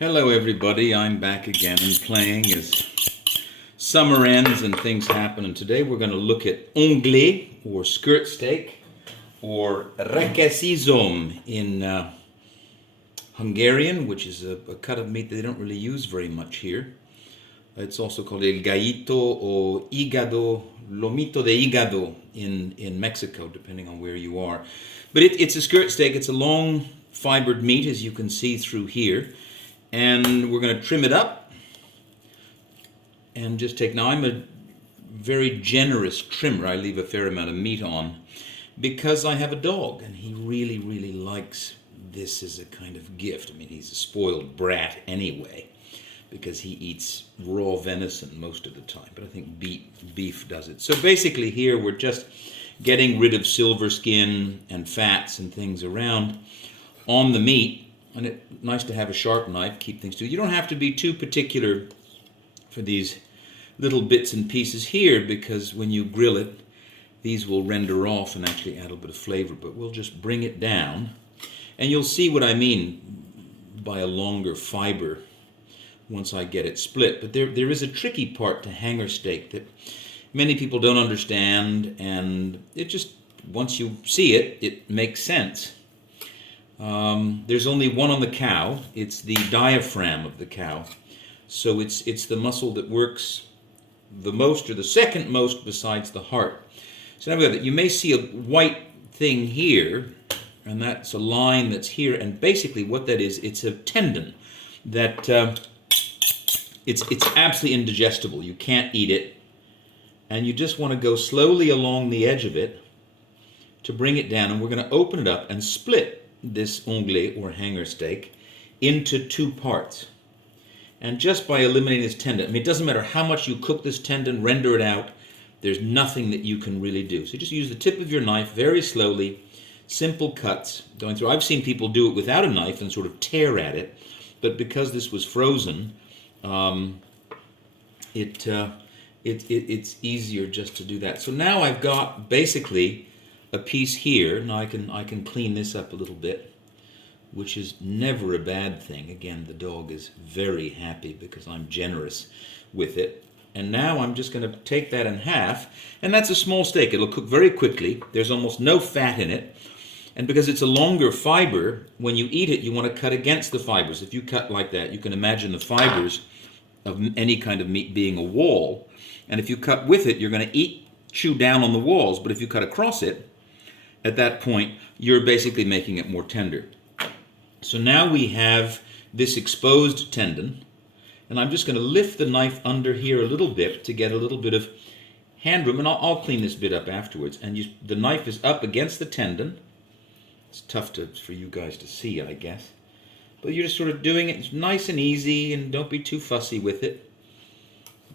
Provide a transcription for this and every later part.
Hello everybody, I'm back again and playing as summer ends and things happen, and today we're going to look at onglet or skirt steak or rekeszizom in Hungarian, which is a cut of meat that they don't really use very much here. It's also called el gallito or hígado, lomito de hígado in Mexico, depending on where you are. But it's a skirt steak. It's a long fibered meat, as you can see through here. And we're going to trim it up and just take, now I'm a very generous trimmer. I leave a fair amount of meat on because I have a dog and he really, really likes this as a kind of gift. I mean, he's a spoiled brat anyway because he eats raw venison most of the time, but I think beef does it. So basically here we're just getting rid of silver skin and fats and things around on the meat. And it's nice to have a sharp knife, keep things to. You don't have to be too particular for these little bits and pieces here because when you grill it, these will render off and actually add a little bit of flavor. But we'll just bring it down. And you'll see what I mean by a longer fiber once I get it split. But there is a tricky part to hanger steak that many people don't understand. And it just, once you see it, it makes sense. There's only one on the cow. It's the diaphragm of the cow. So it's the muscle that works the most or the second most besides the heart. So now we have that. You may see a white thing here, and that's a line that's here. And basically what that is, it's a tendon that it's absolutely indigestible. You can't eat it. And you just want to go slowly along the edge of it to bring it down. And we're going to open it up and split this onglet or hanger steak into two parts. And just by eliminating this tendon, I mean, it doesn't matter how much you cook this tendon, render it out, there's nothing that you can really do. So just use the tip of your knife very slowly, simple cuts going through. I've seen people do it without a knife and sort of tear at it, but because this was frozen, it's easier just to do that. So now I've got basically a piece here. Now I can clean this up a little bit, which is never a bad thing. Again, the dog is very happy because I'm generous with it. And now I'm just going to take that in half, and that's a small steak. It'll cook very quickly. There's almost no fat in it. And because it's a longer fiber, when you eat it, you want to cut against the fibers. If you cut like that, you can imagine the fibers of any kind of meat being a wall. And if you cut with it, you're going to chew down on the walls. But if you cut across it, at that point, you're basically making it more tender. So now we have this exposed tendon, and I'm just going to lift the knife under here a little bit to get a little bit of hand room, and I'll clean this bit up afterwards. And the knife is up against the tendon. It's tough for you guys to see, I guess. But you're just sort of doing it nice and easy, and don't be too fussy with it.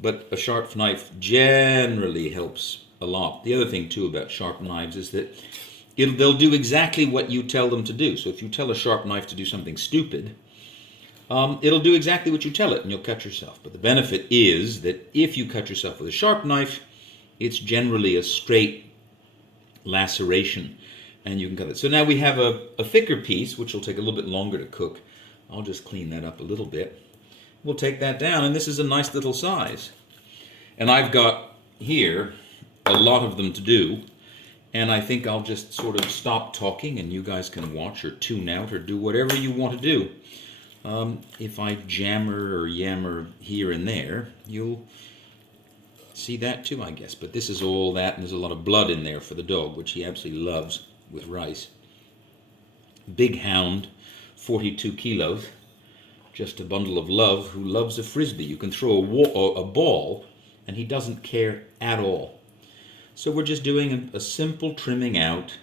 But a sharp knife generally helps a lot. The other thing, too, about sharp knives is that they'll do exactly what you tell them to do. So if you tell a sharp knife to do something stupid, it'll do exactly what you tell it, and you'll cut yourself. But the benefit is that if you cut yourself with a sharp knife, it's generally a straight laceration, and you can cut it. So now we have a thicker piece, which will take a little bit longer to cook. I'll just clean that up a little bit. We'll take that down, and this is a nice little size. And I've got here a lot of them to do. And I think I'll just sort of stop talking and you guys can watch or tune out or do whatever you want to do. If I jammer or yammer here and there, you'll see that too, I guess. But this is all that, and there's a lot of blood in there for the dog, which he absolutely loves with rice. Big hound, 42 kilos, just a bundle of love, who loves a frisbee. You can throw a ball and he doesn't care at all. So we're just doing a simple trimming out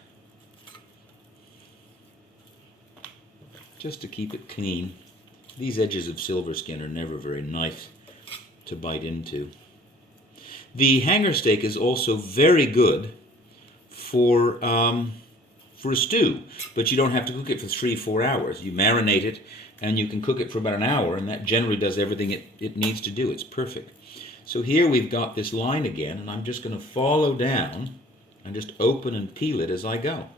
just to keep it clean. These edges of silver skin are never very nice to bite into. The hanger steak is also very good for a stew, but you don't have to cook it for 3-4 hours. You marinate it and you can cook it for about an hour, and that generally does everything it needs to do. It's perfect. So here we've got this line again, and I'm just going to follow down and just open and peel it as I go.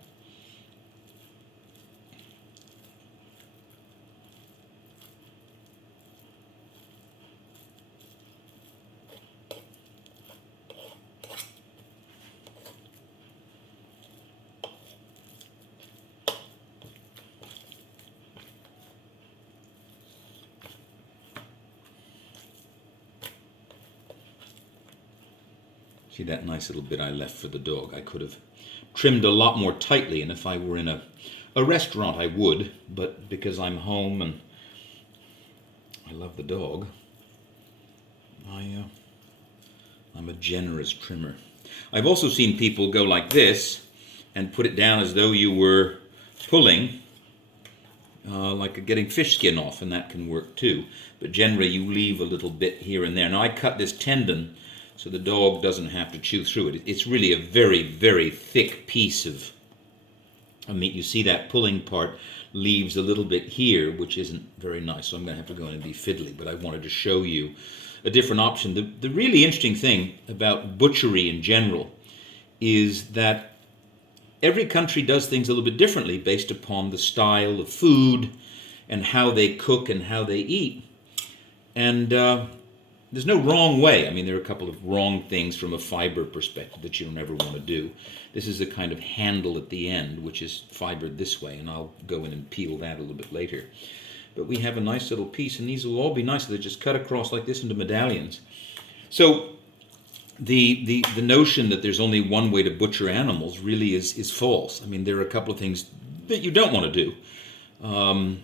See that nice little bit I left for the dog? I could have trimmed a lot more tightly, and if I were in a restaurant I would, but because I'm home and I love the dog, I'm a generous trimmer. I've also seen people go like this and put it down as though you were pulling, like getting fish skin off, and that can work too. But generally you leave a little bit here and there. Now I cut this tendon so the dog doesn't have to chew through it. It's really a very, very thick piece of meat. You see that pulling part leaves a little bit here, which isn't very nice, so I'm going to have to go in and be fiddly, but I wanted to show you a different option. The really interesting thing about butchery in general is that every country does things a little bit differently based upon the style of food and how they cook and how they eat. And there's no wrong way. I mean, there are a couple of wrong things from a fiber perspective that you don't ever want to do. This is a kind of handle at the end, which is fibered this way, and I'll go in and peel that a little bit later. But we have a nice little piece, and these will all be nice. They're just cut across like this into medallions. So the notion that there's only one way to butcher animals really is false. I mean, there are a couple of things that you don't want to do.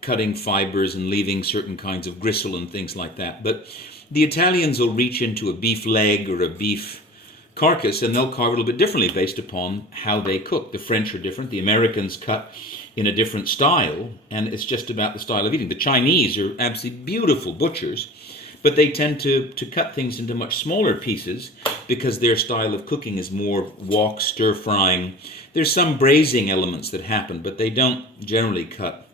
Cutting fibers and leaving certain kinds of gristle and things like that. But the Italians will reach into a beef leg or a beef carcass and they'll carve a little bit differently based upon how they cook. The French are different. The Americans cut in a different style, and it's just about the style of eating. The Chinese are absolutely beautiful butchers, but they tend to cut things into much smaller pieces because their style of cooking is more wok, stir-frying. There's some braising elements that happen, but they don't generally cut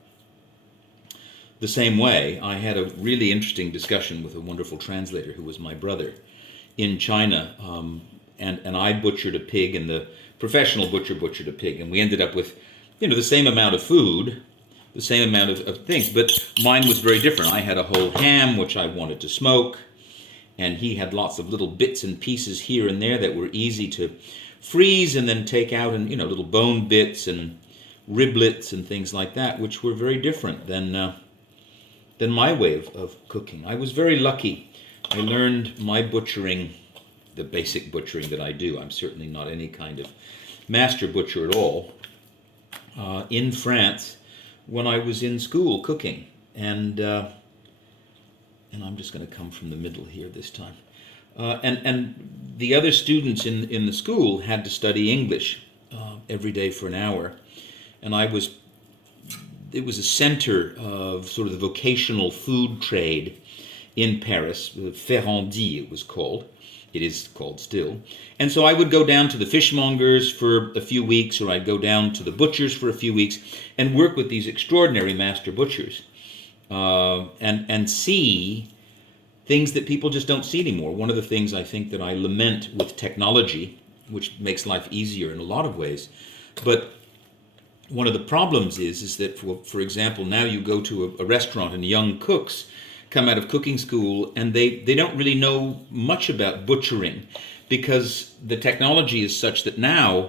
the same way. I had a really interesting discussion with a wonderful translator who was my brother in China, and I butchered a pig, and the professional butcher butchered a pig, and we ended up with, the same amount of food, the same amount of things, but mine was very different. I had a whole ham, which I wanted to smoke, and he had lots of little bits and pieces here and there that were easy to freeze and then take out, and, little bone bits and riblets and things like that, which were very different than my way of cooking. I was very lucky. I learned my butchering, the basic butchering that I do. I'm certainly not any kind of master butcher at all. In France, when I was in school cooking, and I'm just going to come from the middle here this time. And the other students in the school had to study English every day for an hour, and it was a center of sort of the vocational food trade in Paris. Ferrandi it was called. It is called still. And so I would go down to the fishmongers for a few weeks, or I'd go down to the butchers for a few weeks and work with these extraordinary master butchers and see things that people just don't see anymore. One of the things I think that I lament with technology, which makes life easier in a lot of ways, but one of the problems is that, for example, now you go to a restaurant and young cooks come out of cooking school and they don't really know much about butchering because the technology is such that now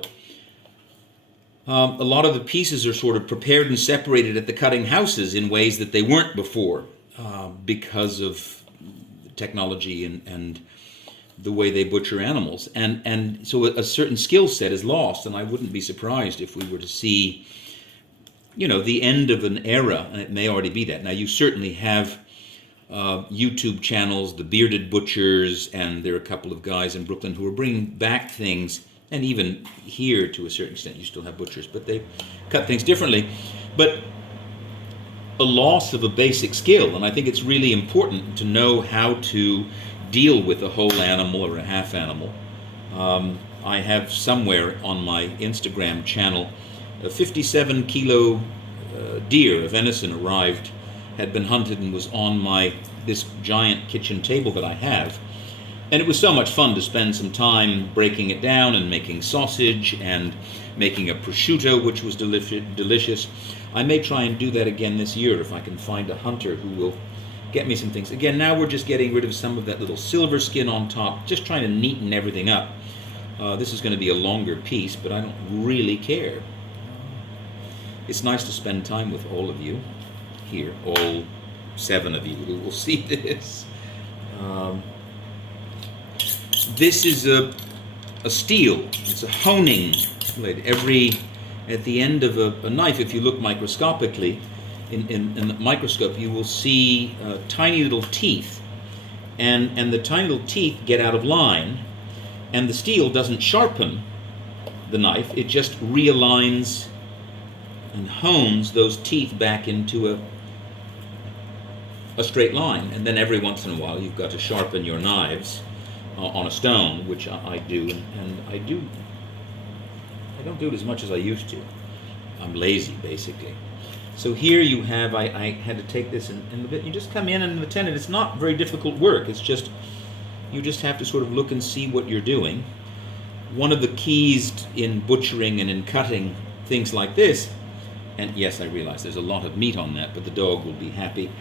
a lot of the pieces are sort of prepared and separated at the cutting houses in ways that they weren't before because of technology and the way they butcher animals. And so a certain skill set is lost, and I wouldn't be surprised if we were to see, the end of an era, and it may already be that. Now, you certainly have YouTube channels, the Bearded Butchers, and there are a couple of guys in Brooklyn who are bringing back things, and even here to a certain extent you still have butchers, but they cut things differently. But a loss of a basic skill, and I think it's really important to know how to deal with a whole animal or a half animal. I have somewhere on my Instagram channel a 57 kilo deer, a venison, arrived, had been hunted, and was on this giant kitchen table that I have. And it was so much fun to spend some time breaking it down and making sausage and making a prosciutto, which was delicious. I may try and do that again this year if I can find a hunter who will get me some things. Again, now we're just getting rid of some of that little silver skin on top, just trying to neaten everything up. This is going to be a longer piece, but I don't really care. It's nice to spend time with all of you here, all 7 of you who will see this. This is a steel. It's a honing blade. At the end of a knife, if you look microscopically, in the microscope, you will see tiny little teeth. And the tiny little teeth get out of line, and the steel doesn't sharpen the knife, it just realigns and hones those teeth back into a straight line. And then every once in a while you've got to sharpen your knives on a stone, which I do, and I don't do it as much as I used to. I'm lazy, basically. So here you have, I had to take this and the bit, you just come in and the tendon, it's not very difficult work, it's just, you just have to sort of look and see what you're doing. One of the keys in butchering and in cutting things like this, and yes, I realize there's a lot of meat on that, but the dog will be happy,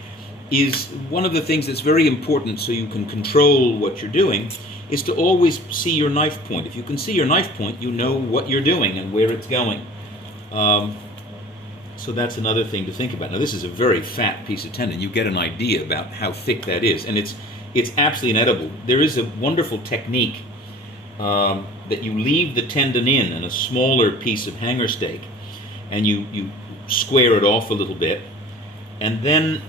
is one of the things that's very important so you can control what you're doing, is to always see your knife point. If you can see your knife point, you know what you're doing and where it's going. So that's another thing to think about. Now this is a very fat piece of tendon. You get an idea about how thick that is, and it's absolutely inedible. There is a wonderful technique that you leave the tendon in a smaller piece of hanger steak, and you square it off a little bit, and then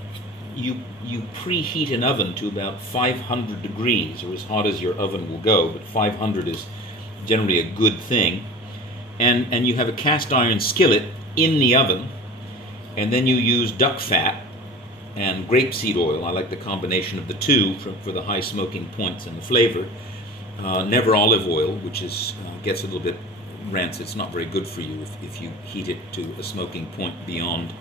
you preheat an oven to about 500 degrees, or as hot as your oven will go, but 500 is generally a good thing. And you have a cast iron skillet in the oven, and then you use duck fat and grapeseed oil. I like the combination of the two for the high smoking points and the flavor. Never olive oil, which gets a little bit rancid. It's not very good for you if you heat it to a smoking point beyond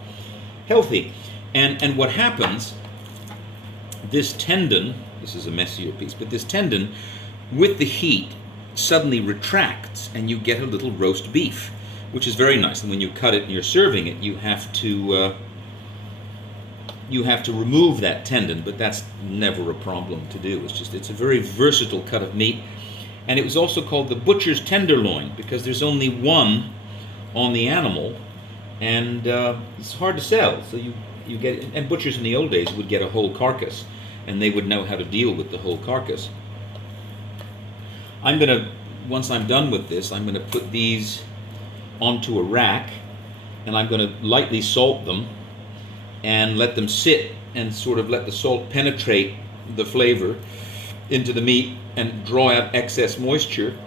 healthy. And what happens, this tendon, this is a messier piece, but this tendon, with the heat, suddenly retracts, and you get a little roast beef, which is very nice. And when you cut it and you're serving it, you have to remove that tendon, but that's never a problem to do. It's a very versatile cut of meat, and it was also called the butcher's tenderloin because there's only one on the animal, and it's hard to sell. So you get, and butchers in the old days would get a whole carcass, and they would know how to deal with the whole carcass. Once I'm done with this, I'm gonna put these onto a rack, and I'm gonna lightly salt them and let them sit and sort of let the salt penetrate the flavor into the meat and draw out excess moisture.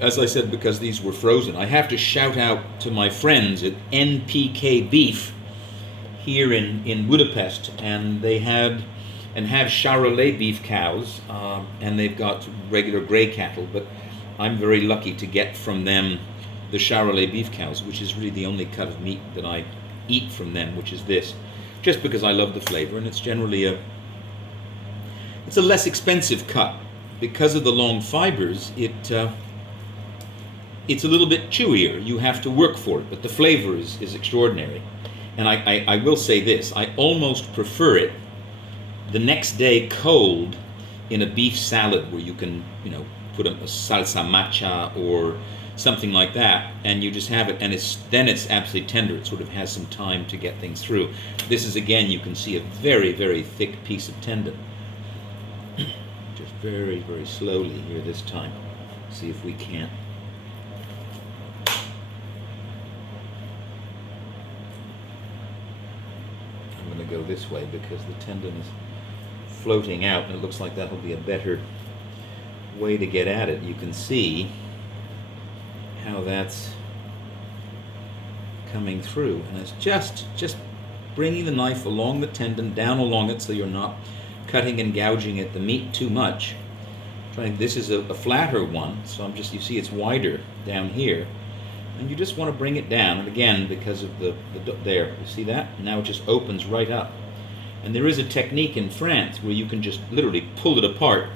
As I said, because these were frozen. I have to shout out to my friends at NPK Beef here in Budapest, and they have Charolais beef cows, and they've got regular grey cattle, but I'm very lucky to get from them the Charolais beef cows, which is really the only cut of meat that I eat from them, which is this, just because I love the flavor, and it's generally it's a less expensive cut. Because of the long fibers, it's a little bit chewier. You have to work for it, but the flavor is extraordinary. And I will say this, I almost prefer it the next day cold in a beef salad where you can, put a salsa macha or something like that, and you just have it, and it's absolutely tender. It sort of has some time to get things through. This is, again, you can see a very, very thick piece of tendon. Just very, very slowly here this time. See if we can't. I'm going to go this way because the tendon is floating out, and it looks like that'll be a better way to get at it. You can see how that's coming through, and it's just bringing the knife along the tendon, down along it, so you're not cutting and gouging at the meat too much. This is a flatter one, so you see it's wider down here, and you just want to bring it down. And again, because of there, you see that? Now it just opens right up. And there is a technique in France where you can just literally pull it apart,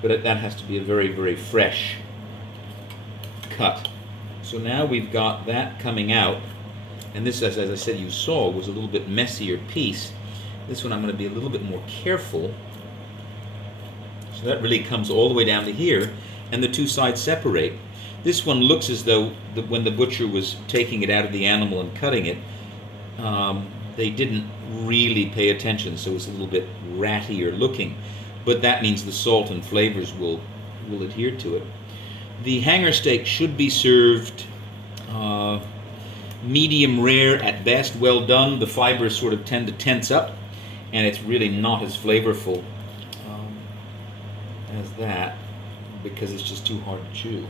but that has to be a very, very fresh cut. So now we've got that coming out, and this, as I said, you saw, was a little bit messier piece. This one I'm going to be a little bit more careful. So that really comes all the way down to here, and the two sides separate. This one looks as though when the butcher was taking it out of the animal and cutting it, they didn't really pay attention, so it's a little bit rattier looking. But that means the salt and flavors will will adhere to it. The hanger steak should be served medium rare at best, well done. The fibers sort of tend to tense up, and it's really not as flavorful as that because it's just too hard to chew.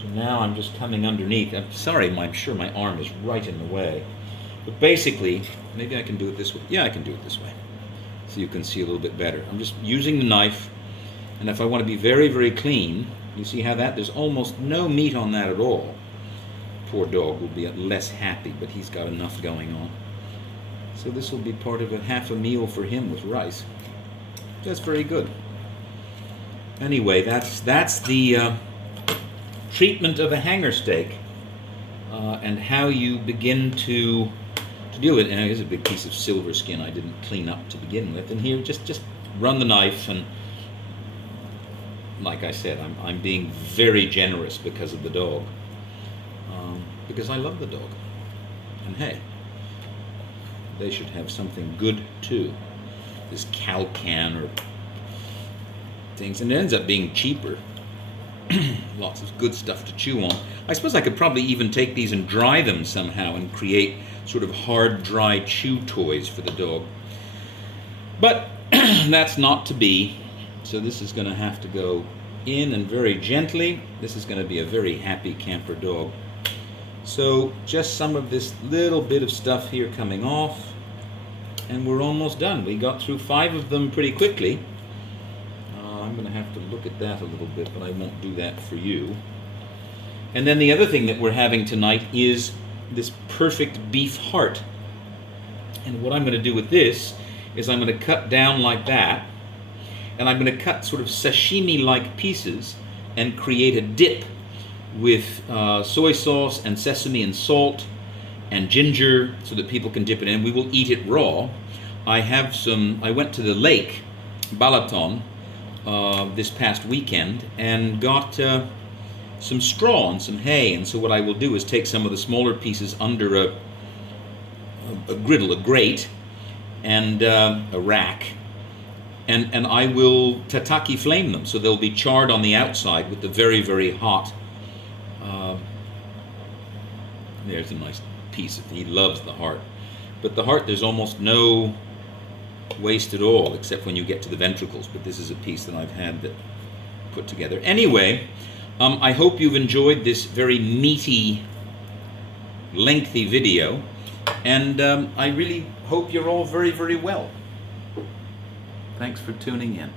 So now I'm just coming underneath. I'm sorry, I'm sure my arm is right in the way. But basically, maybe I can do it this way. Yeah, I can do it this way. So you can see a little bit better. I'm just using the knife, and if I want to be very, very clean, you see how there's almost no meat on that at all. Poor dog will be less happy, but he's got enough going on. So this will be part of half a meal for him with rice. That's very good. Anyway, that's the treatment of a hanger steak and how you begin to do it. And here's a big piece of silver skin I didn't clean up to begin with. And here, just run the knife, and like I said, I'm being very generous because of the dog. Because I love the dog. And hey, they should have something good too. This cow can or things, and it ends up being cheaper. Lots of good stuff to chew on. I suppose I could probably even take these and dry them somehow and create sort of hard, dry chew toys for the dog. But that's not to be. So this is going to have to go in and very gently. This is going to be a very happy camper dog. So just some of this little bit of stuff here coming off, and we're almost done. We got through 5 of them pretty quickly. I'm going to have to look at that a little bit, but I won't do that for you. And then the other thing that we're having tonight is this perfect beef heart. And what I'm going to do with this is I'm going to cut down like that, and I'm going to cut sort of sashimi-like pieces and create a dip with soy sauce and sesame and salt and ginger so that people can dip it in. We will eat it raw. I went to the lake, Balaton, this past weekend and got some straw and some hay, and so what I will do is take some of the smaller pieces under a griddle, a grate, and a rack, and I will tataki flame them so they'll be charred on the outside with the very, very hot. There's a nice piece. He loves the heart, but the heart, there's almost no waste at all except when you get to the ventricles, but this is a piece that I've had that put together. Anyway, I hope you've enjoyed this very meaty, lengthy video, and I really hope you're all very, very well. Thanks for tuning in.